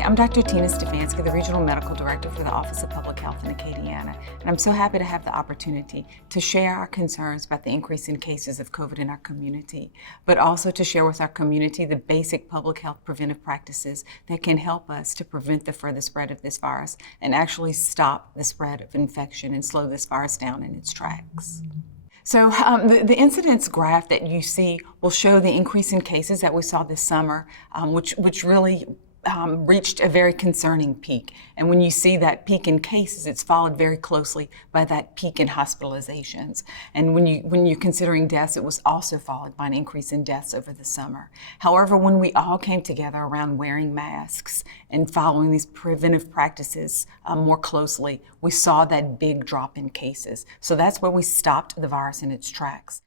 Hi, I'm Dr. Tina Stefanski, the Regional Medical Director for the Office of Public Health in Acadiana, and I'm so happy to have the opportunity to share our concerns about the increase in cases of COVID in our community, but also to share with our community the basic public health preventive practices that can help us to prevent the further spread of this virus and actually stop the spread of infection and slow this virus down in its tracks. So the incidence graph that you see will show the increase in cases that we saw this summer, which really reached a very concerning peak. And when you see that peak in cases, it's followed very closely by that peak in hospitalizations. And when you're considering deaths, it was also followed by an increase in deaths over the summer. However, when we all came together around wearing masks and following these preventive practices more closely, we saw that big drop in cases. So that's where we stopped the virus in its tracks.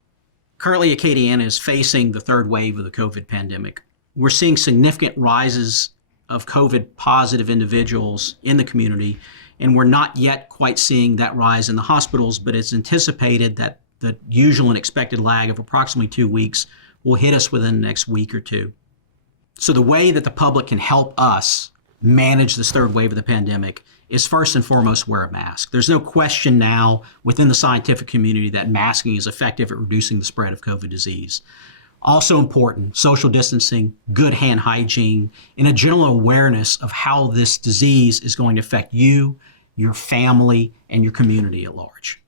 Currently, Acadiana is facing the third wave of the COVID pandemic. We're seeing significant rises of COVID positive individuals in the community, and we're not yet quite seeing that rise in the hospitals, but it's anticipated that the usual and expected lag of approximately 2 weeks will hit us within the next week or two. So the way that the public can help us manage this third wave of the pandemic is first and foremost wear a mask. There's no question now within the scientific community that masking is effective at reducing the spread of COVID disease. Also important, social distancing, good hand hygiene, and a general awareness of how this disease is going to affect you, your family, and your community at large.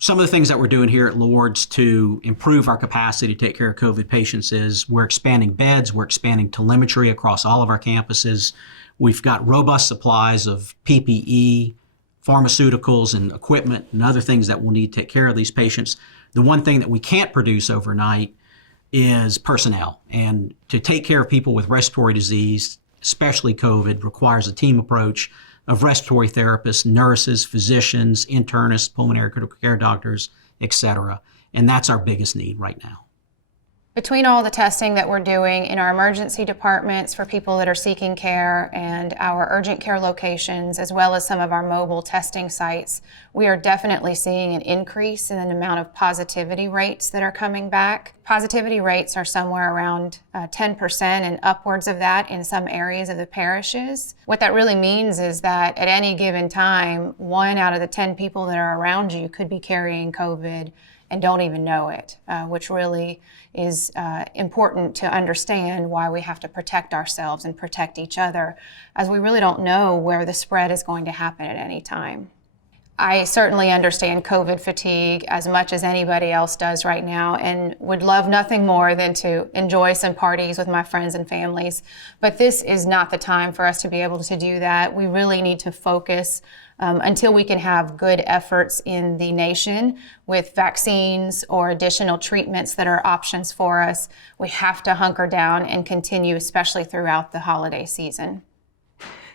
Some of the things that we're doing here at Lourdes to improve our capacity to take care of COVID patients is we're expanding beds, we're expanding telemetry across all of our campuses. We've got robust supplies of PPE, pharmaceuticals, and equipment, and other things that we'll need to take care of these patients. The one thing that we can't produce overnight is personnel. And to take care of people with respiratory disease, especially COVID, requires a team approach of respiratory therapists, nurses, physicians, internists, pulmonary critical care doctors, etc. And that's our biggest need right now. Between all the testing that we're doing in our emergency departments for people that are seeking care and our urgent care locations, as well as some of our mobile testing sites, we are definitely seeing an increase in the amount of positivity rates that are coming back. Positivity rates are somewhere around 10% and upwards of that in some areas of the parishes. What that really means is that at any given time, 1 out of the 10 people that are around you could be carrying COVID and don't even know it, which really is important to understand why we have to protect ourselves and protect each other, as we really don't know where the spread is going to happen at any time. I certainly understand COVID fatigue as much as anybody else does right now, and would love nothing more than to enjoy some parties with my friends and families. But this is not the time for us to be able to do that. We really need to focus until we can have good efforts in the nation with vaccines or additional treatments that are options for us. We have to hunker down and continue, especially throughout the holiday season.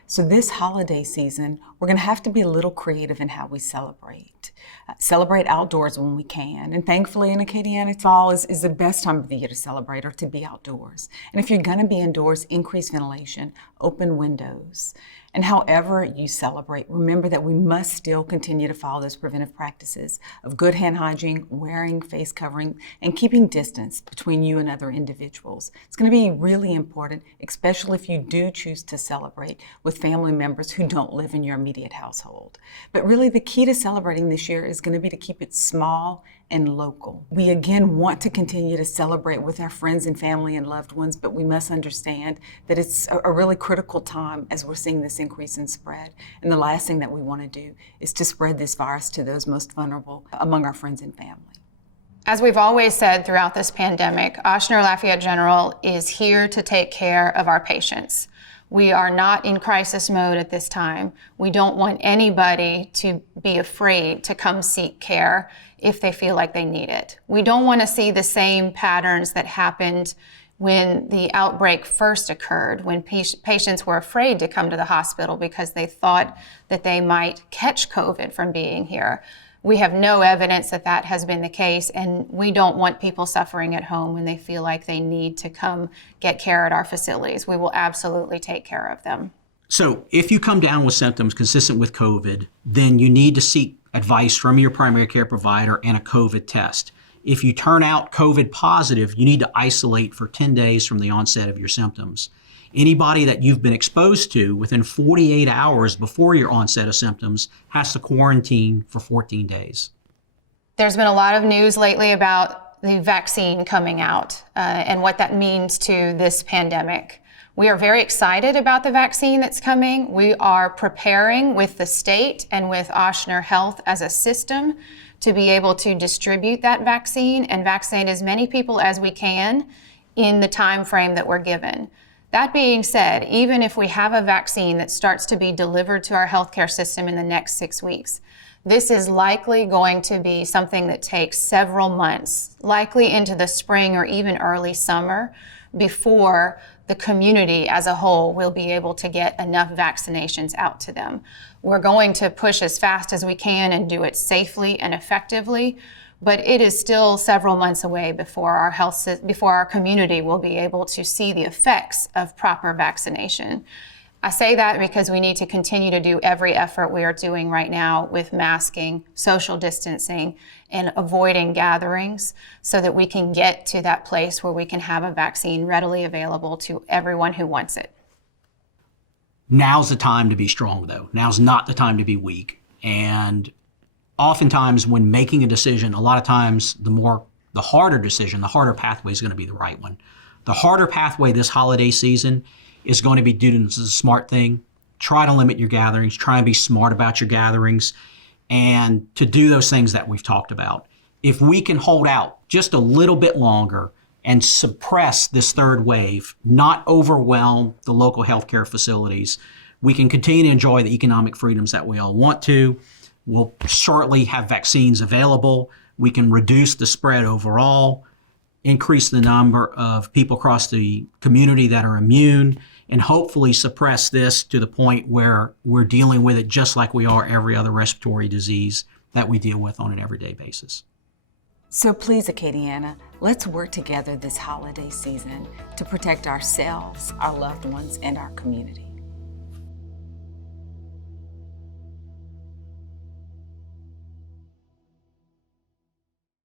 So this holiday season, we're going to have to be a little creative in how we celebrate. Celebrate outdoors when we can. And thankfully in Acadiana, fall is the best time of the year to celebrate or to be outdoors. And if you're going to be indoors, increase ventilation, open windows. And however you celebrate, remember that we must still continue to follow those preventive practices of good hand hygiene, wearing face covering, and keeping distance between you and other individuals. It's going to be really important, especially if you do choose to celebrate with family members who don't live in your immediate household. But really the key to celebrating this year is going to be to keep it small and local. We again want to continue to celebrate with our friends and family and loved ones, but we must understand that it's a really critical time as we're seeing this increase in spread. And the last thing that we want to do is to spread this virus to those most vulnerable among our friends and family. As we've always said throughout this pandemic, Ochsner Lafayette General is here to take care of our patients. We are not in crisis mode at this time. We don't want anybody to be afraid to come seek care if they feel like they need it. We don't want to see the same patterns that happened when the outbreak first occurred, when patients were afraid to come to the hospital because they thought that they might catch COVID from being here. We have no evidence that that has been the case, and we don't want people suffering at home when they feel like they need to come get care at our facilities. We will absolutely take care of them. So if you come down with symptoms consistent with COVID, then you need to seek advice from your primary care provider and a COVID test. If you turn out COVID positive, you need to isolate for 10 days from the onset of your symptoms. Anybody that you've been exposed to within 48 hours before your onset of symptoms has to quarantine for 14 days. There's been a lot of news lately about the vaccine coming out and what that means to this pandemic. We are very excited about the vaccine that's coming. We are preparing with the state and with Ochsner Health as a system to be able to distribute that vaccine and vaccinate as many people as we can in the time frame that we're given. That being said, even if we have a vaccine that starts to be delivered to our healthcare system in the next 6 weeks, this is likely going to be something that takes several months, likely into the spring or even early summer, before the community as a whole will be able to get enough vaccinations out to them. We're going to push as fast as we can and do it safely and effectively, but it is still several months away before our community will be able to see the effects of proper vaccination. I say that because we need to continue to do every effort we are doing right now with masking, social distancing, and avoiding gatherings so that we can get to that place where we can have a vaccine readily available to everyone who wants it. Now's the time to be strong, though. Now's not the time to be weak. And oftentimes when making a decision, a lot of times the harder decision, the harder pathway is going to be the right one. The harder pathway this holiday season is going to be doing the smart thing. Try to limit your gatherings, try and be smart about your gatherings, and to do those things that we've talked about. If we can hold out just a little bit longer and suppress this third wave, not overwhelm the local healthcare facilities, we can continue to enjoy the economic freedoms that we all want to. We'll shortly have vaccines available. We can reduce the spread overall, increase the number of people across the community that are immune, and hopefully suppress this to the point where we're dealing with it just like we are every other respiratory disease that we deal with on an everyday basis. So please, Acadiana, let's work together this holiday season to protect ourselves, our loved ones, and our community.